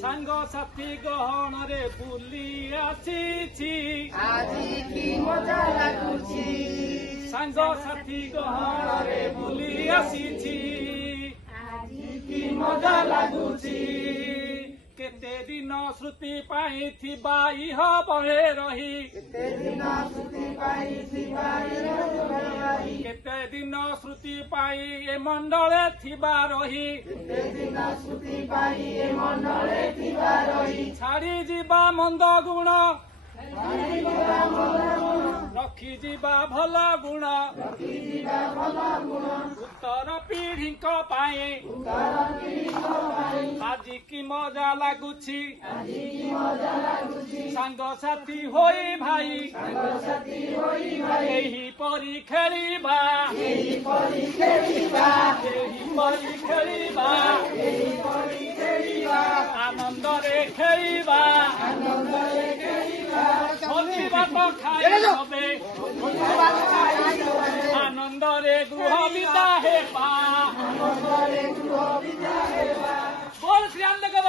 ସାଙ୍ଗସାଥୀ ଗହଣରେ ବୁଲି ଆସିଛି ଆଜି କି ମଜା ଲାଗୁଛି ସାଙ୍ଗସାଥୀ ଗହଣରେ ବୁଲି ଆସିଛି ଆଜି କି ମଜା ଲାଗୁଛି କେତେ ଦିନ ସ୍ମୃତି ପାଇଁ ଥିବା ଇହ ବଳେ ରହି କେତେ ଦିନ ସ୍ମୃତି ପାଇଁ ଥିବା ରହି କେତେ ଦିନ ସ୍ମୃତି ପାଇଁ ଏ ମଣ୍ଡଳେ ଥିବା ରହି କେତେ ଦିନ ସ୍ମୃତି ପାଇଁ ଏ ମଣ୍ଡଳେ ଥିବା ରହି ଛାଡ଼ି ଯିବା ମନ୍ଦ ଗୁଣ ଛାଡ଼ିଯିବା ଭଲ ଗୁଣ ରଖିଯିବା ଭଲ ଗୁଣ ରଖିଯିବା ଭଲ ଗୁଣ ଉତ୍ତର ପିଢ଼ିଙ୍କ ପାଇଁ ଉତ୍ତର ପିଢ଼ିଙ୍କ ପାଇଁ ଆଜି କି ମଜା ଲାଗୁଛି ଆଜି କି ମଜା ଲାଗୁଛି ସାଙ୍ଗସାଥୀ ହୋଇ ଭାଇ ସାଙ୍ଗସାଥୀ ହୋଇ ଭାଇ ଏହିପରି ଖେଳିବା ଏହିପରି ଖେଳିବା ଏହିପରି ଖେଳିବା ଏହିପରି ଖେଳିବା ଆନନ୍ଦରେ ଖେଳିବା ଆନନ୍ଦରେ ଖେଳିବା ଭୋଜି ଭାତ ଖାଇ হবে ଆନନ୍ଦରେ ଗୃହ ବିଦା ହେବା ଆନନ୍ଦରେ ଗୃହ ବିଦା ହେବା ବୋଲ ଶ୍ରୀ ରାମନଗର